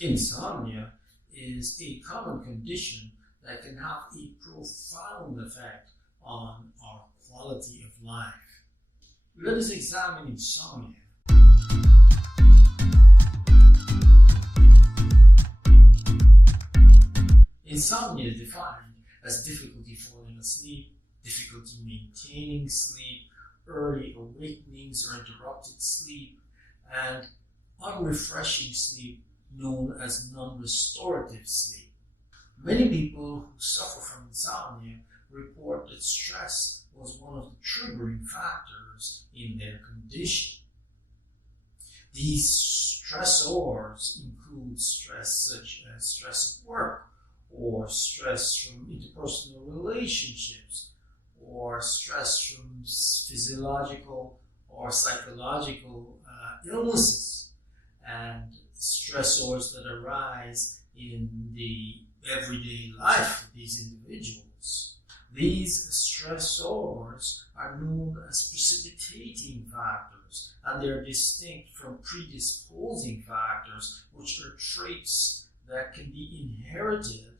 Insomnia is a common condition that can have a profound effect on our quality of life. Let us examine insomnia. Insomnia is defined as difficulty falling asleep, difficulty maintaining sleep, early awakenings or interrupted sleep, and unrefreshing sleep known as non-restorative sleep. Many people who suffer from insomnia report that stress was one of the triggering factors in their condition. These stressors include stress such as stress at work, or stress from interpersonal relationships, or stress from physiological or psychological illnesses, and stressors that arise in the everyday life of these individuals. These stressors are known as precipitating factors, and they are distinct from predisposing factors, which are traits that can be inherited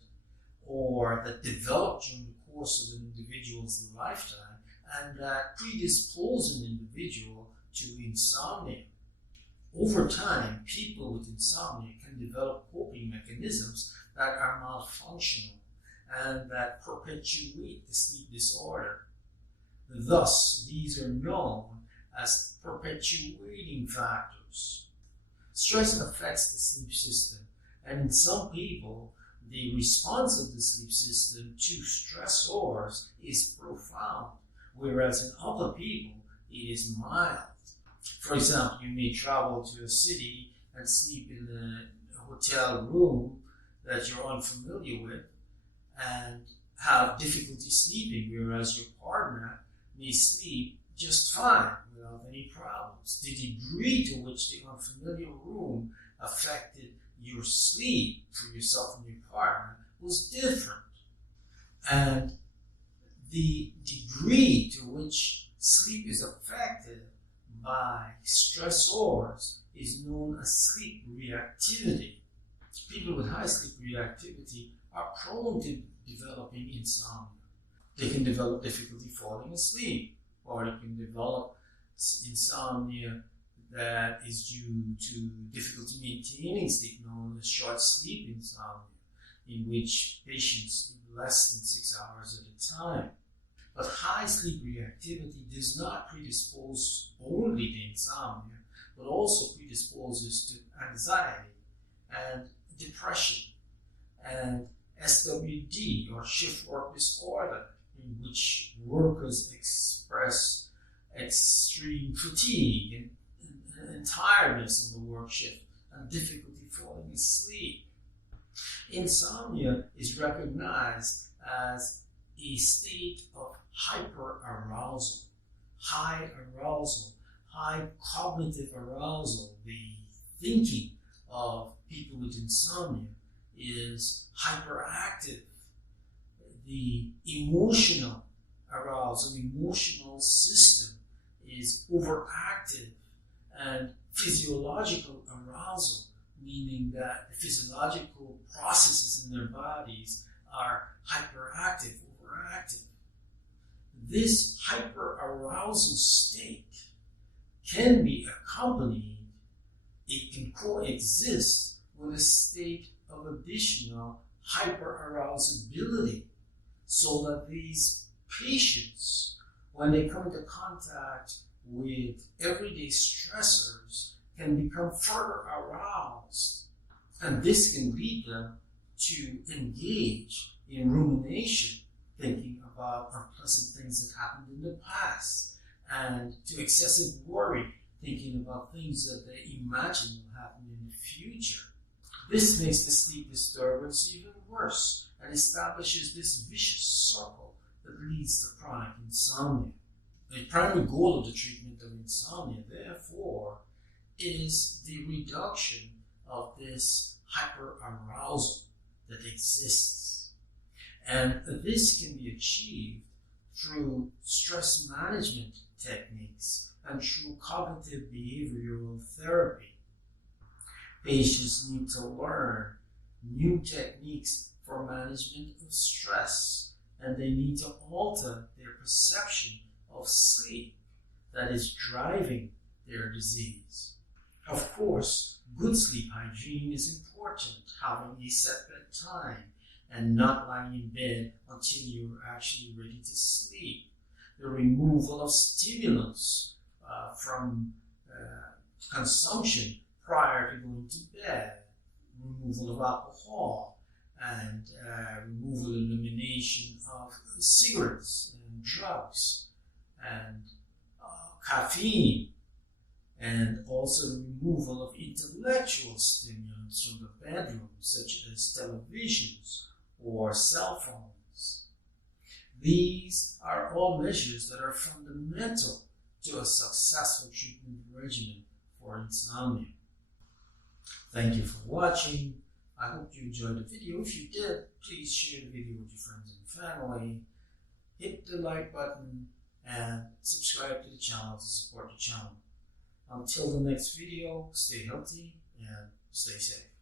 or that develop during the course of an individual's lifetime and that predispose an individual to insomnia. Over time, people with insomnia can develop coping mechanisms that are malfunctional and that perpetuate the sleep disorder. Thus, these are known as perpetuating factors. Stress affects the sleep system, and in some people, the response of the sleep system to stressors is profound, whereas in other people, it is mild. For example, you may travel to a city and sleep in a hotel room that you're unfamiliar with and have difficulty sleeping, whereas your partner may sleep just fine without any problems. The degree to which the unfamiliar room affected your sleep for yourself and your partner was different. And the degree to which sleep is affected by stressors is known as sleep reactivity. People with high sleep reactivity are prone to developing insomnia. They can develop difficulty falling asleep, or they can develop insomnia that is due to difficulty maintaining sleep, known as short sleep insomnia, in which patients sleep less than 6 hours at a time. But high sleep reactivity does not predispose only to insomnia, but also predisposes to anxiety and depression and SWD, or shift work disorder, in which workers express extreme fatigue and tiredness on the work shift and difficulty falling asleep. Insomnia is recognized as a state of hyperarousal, high arousal, high cognitive arousal. The thinking of people with insomnia is hyperactive. The emotional arousal, emotional system is overactive, and physiological arousal, meaning that the physiological processes in their bodies are hyperactive, overactive. This hyperarousal state can be accompanied, it can coexist with a state of additional hyperarousability, so that these patients, when they come into contact with everyday stressors, can become further aroused. And this can lead them to engage in rumination, thinking about unpleasant things that happened in the past, and to excessive worry, thinking about things that they imagine will happen in the future. This makes the sleep disturbance even worse and establishes this vicious circle that leads to chronic insomnia. The primary goal of the treatment of insomnia, therefore, is the reduction of this hyperarousal that exists. And this can be achieved through stress management techniques and through cognitive behavioral therapy. Patients need to learn new techniques for management of stress, and they need to alter their perception of sleep that is driving their disease. Of course, good sleep hygiene is important, having a set bedtime and not lying in bed until you're actually ready to sleep. The removal of stimulants from consumption prior to going to bed, removal of alcohol, and removal and elimination of cigarettes and drugs and caffeine, and also the removal of intellectual stimulants from the bedroom, such as televisions or cell phones. These are all measures that are fundamental to a successful treatment regimen for insomnia. Thank you for watching. I hope you enjoyed the video. If you did, please share the video with your friends and family. Hit the like button and subscribe to the channel to support the channel. Until the next video, stay healthy and stay safe.